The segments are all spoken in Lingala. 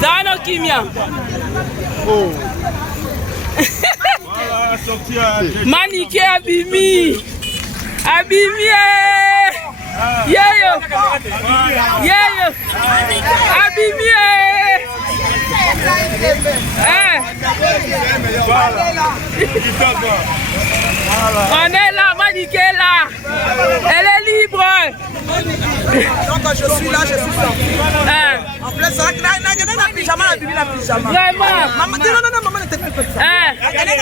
Zano Kimia. Oh. Maniké Abimi. Abimi. Yeyo. Yeyo. Abimi. On est là, Maniké est là. Elle est libre. Donc je suis là, je suis sorti. En plus, c'est vrai que la pyjama, la bibi, la pyjama. Vraiment. Maman, non, maman n'était plus petite. La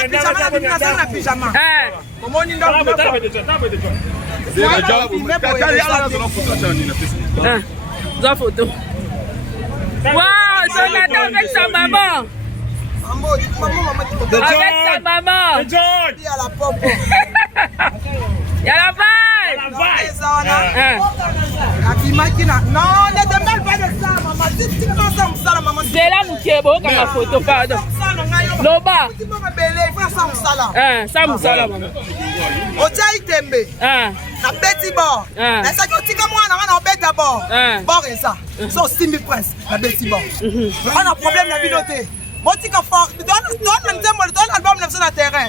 pyjama, la bibi, la pyjama. Maman, on y la photo. Waouh, Jonathan avec sa maman. Avec sa maman. Il y a la pop. Il y a la vaille. Non, ne demande pas de ça, maman. C'est là Moukebo comme la photo, pardon. Loba. Ça Moussala, maman. Otia Itembe. Na beti bo. Na sa ko tika mwana wana obeta bo. Bon ça. So Simbi Prince na beti bo. On a problème na binoté. Botika fort. Donne album na sur le terrain.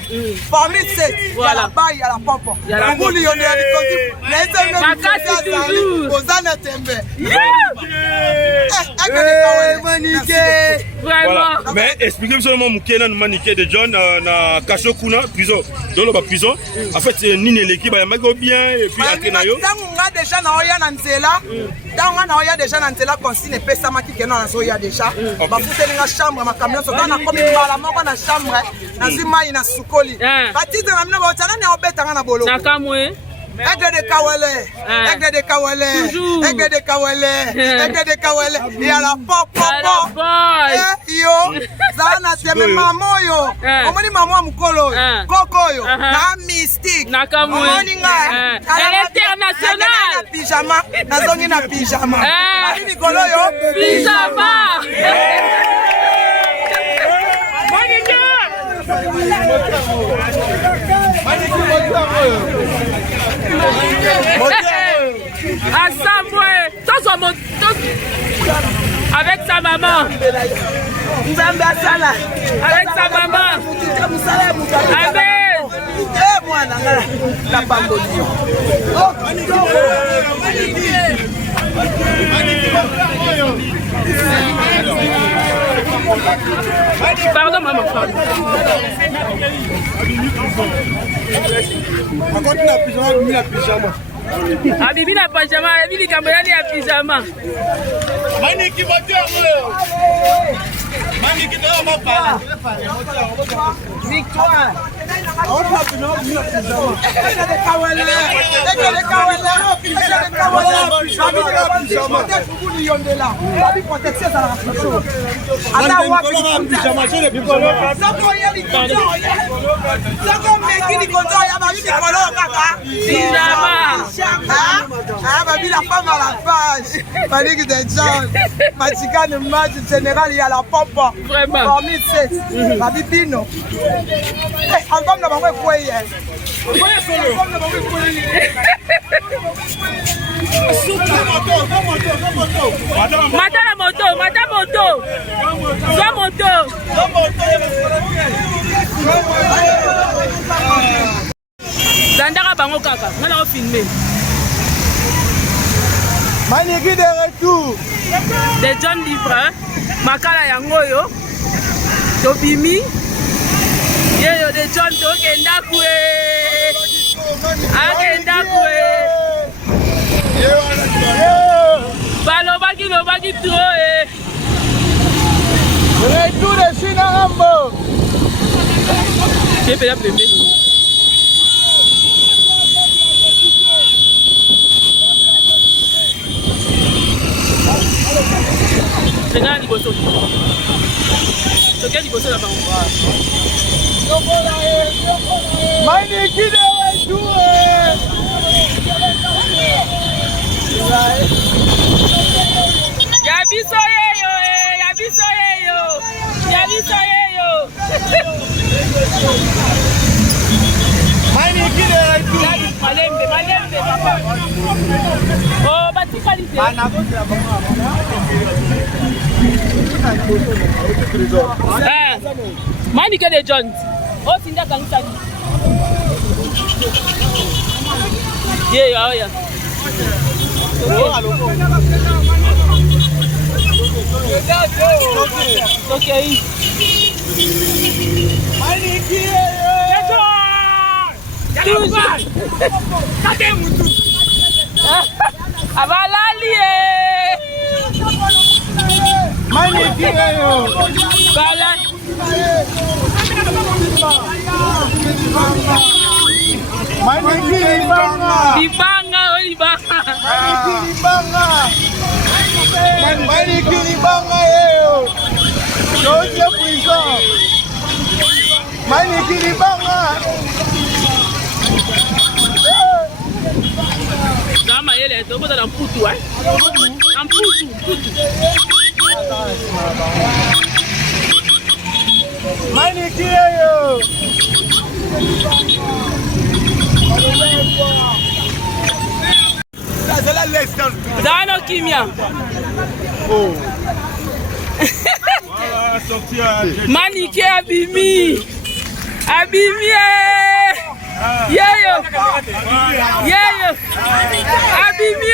Parmi ces, il y a la baille, il y a la popo. La bouli on est à l'école. Ozana Tembe. Voilà. Mais expliquez-moi seulement Moukena Maniké de John na Kashokuna prison. Dans la prison. En fait c'est Nini l'équipe ya mako bien et puis Akenayo. Tangunga déjà na oya na nzela. Tangunga na oya déjà na nzela consigne pesa maki kena na soya déjà. Ba futelinga chambre ma camion so na komi mbala moko na chambre na zimai na sukoli. Batite na mina ba tana na obeta na bolo. Na kamwe. Aigle de Kawele, aigle de Kawele, aigle de Kawele, aigle de Kawele. Il y a la pop. Yo, Zana Teme maman yo. Omoni maman mukolo. Koko yo. Na mystique. Na kamwe. Omoni nga. International. Na pyjama. Na zongi na pyjama. Ari mikolo yo. Pyjama. Assemblée, avec sa maman. Avec sa maman. Pardon maman. Abibi na pyjama, Abibi kamera ya pyjama. Maniki moteur moi. Maniki to mapa. Victoire. La femme à la page. Panique de John. Matikane match général, il y a la pop. Vraiment. Parmi ces, la bibino. Album n'a pas quoi hier. Mata la moto. Soit moto. Zandara bango kaka. On a filmé. Maniki de retour. De John Libre, Makala Yangoyo, Tobimi, Yeyo de John Tokenda Kwe, Agenda Kwe, Balobaki Troe, retour de Chinarambo. J'ai fait la première. Regarde Liboso. Regarde Liboso là-bas. Maniki de retour. Yabiso yeyo. Maniki de retour. Malembe papa. Oh, bati qualité. Manike de John. Oh, Sinda Kansani. Yeah. Okay. Abalali Dama ele to boda mputu mputu. Maniki yo. Dano kimia. Oh. Manike abimi. Yeyo. Abimi.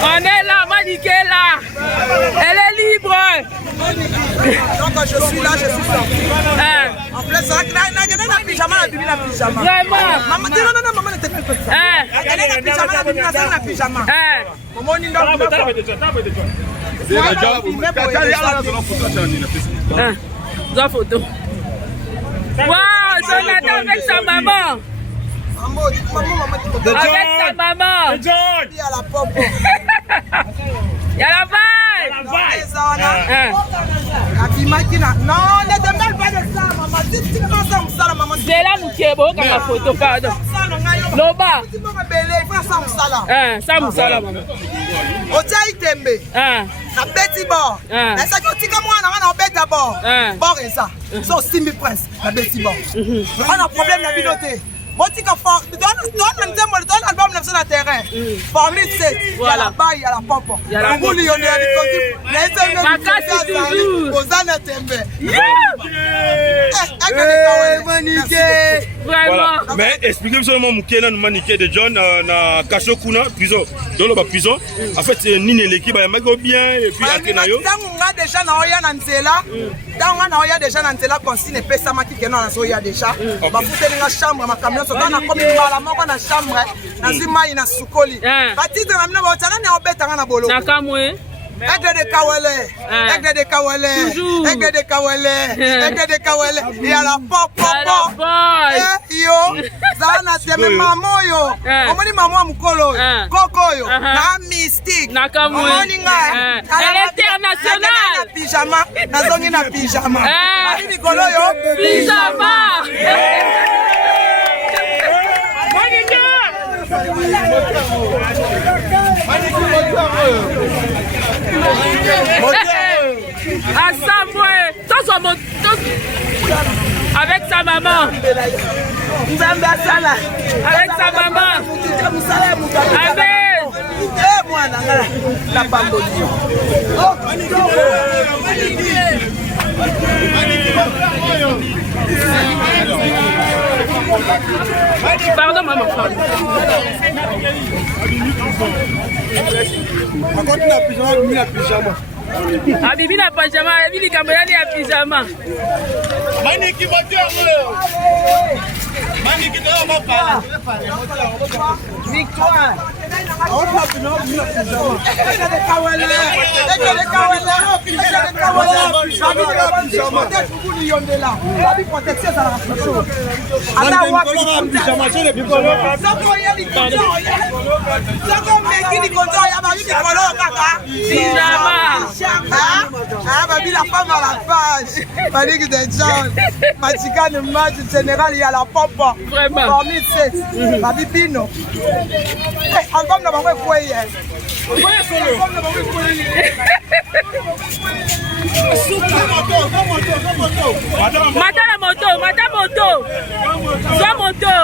On est là, Manike est là. Elle est libre. Donc je suis là, je suis là. En plus, ça n'a pyjama, Vraiment. Maman, non, maman n'était plus petite. Elle est la pyjama. Maman, on la photo. Wow, Jonathan avec sa maman. Avec sa maman. Il y a la popo. Il y a la vague. Non, ne te mêle pas de ça, maman. Tu penses à ça, maman. C'est là nous qui est beau comme la photo, pardon. Loba. Tu peux me bêler, il faut ça, Moussala. Ça, Moussala, maman. Otaï Tembe. Na beti bord. Na ça que tu comme moi na beta bord. Bord et ça. So Simbi Prince na beti bord. On a problème na biloté. Motika fort. Donne album na sur le terrain. Parmi 7, il y a la baille, il y a la popo. Nguli yone ali konti. Makasi toujours. Ozana Tembe. Manike. Vraiment. Mais expliquez-moi seulement Mukena Manike de John na Kashokuna prison. Dans la prison. En fait, Nini l'équipe a mago bien et puis Akenayo. Tangunga déjà na oya na nzela. Tangunga na oya déjà na nzela consigne pesa maki kena na soya déjà. Ba futelinga chambre ma camion so na komi mbala moko na chambre na zima ina sukoli. Ba titre na mna ba tana na obeta na bolo. Na kamwe. Aigle de Kawele, aigle de Kawele, aigle de Kawele, aigle de Kawele. Il y a la pop. Yo, Zana Tembe maman yo. Omoni maman mukolo. Koko yo. Na mystique. Na kamwe. Omoni nga. International. Na pyjama, na zongi na pyjama. Ari mikolo yo. Pyjama. Avec sa maman. Avec sa maman. Pardon, maman. Habibi na pajama, Habibi kambayani ya pijama. Maniki moteur. Maniki to mapa. Victoire. La femme à la page. Panique de John. Matika de match général, il y a la pop. Vraiment. Parmi 7. La bibino. Album de Maman Fouye. Mata la moto, mata moto. Sois moto.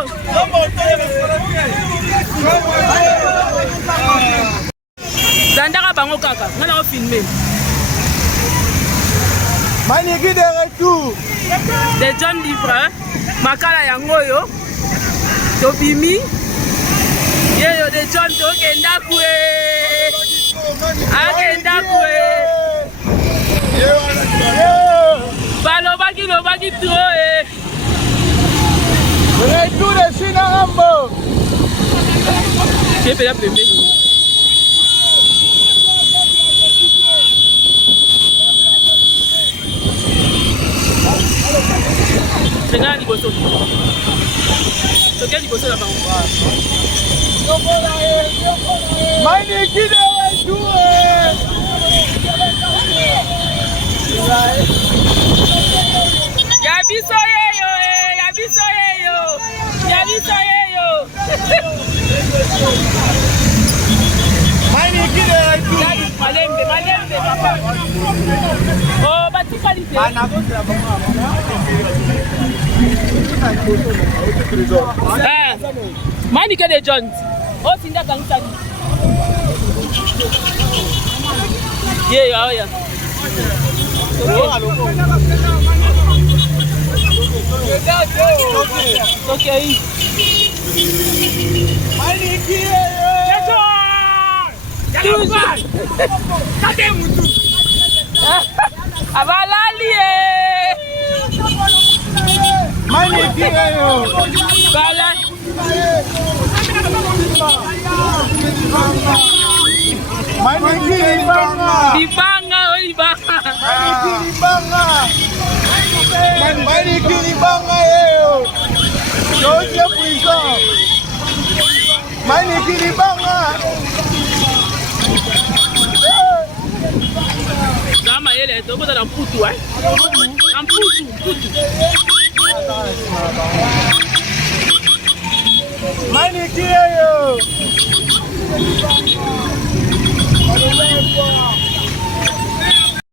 bango kaka. Ngana o filmer. Maniki de retour. De John Livre. Makala yango yo. Tobimi. Yeyo de John to kenda kwe. Akenda kwe. Balobaki lobaki tro Retour de Chinarambo. J'ai fait la première. C'est là du bosso. C'est quel du bosso là-bas? Maniki de retour. Yabiso yeyo, yabiso yeyo, yabiso yeyo. Maniki de retour. Malembe, malembe, papa. Oh, bati qualité. Manike de John. Oh, Sinda Kansani. Yeah, yeah. Okay. Maniki. Avalali. Maniki yo. Bala. Maniki libanga. Libanga, libanga. Maniki libanga. Maniki libanga yo. Dossier prison. Maniki libanga. Dama ele to boda na mputu eh. Na mputu. Maniki yo.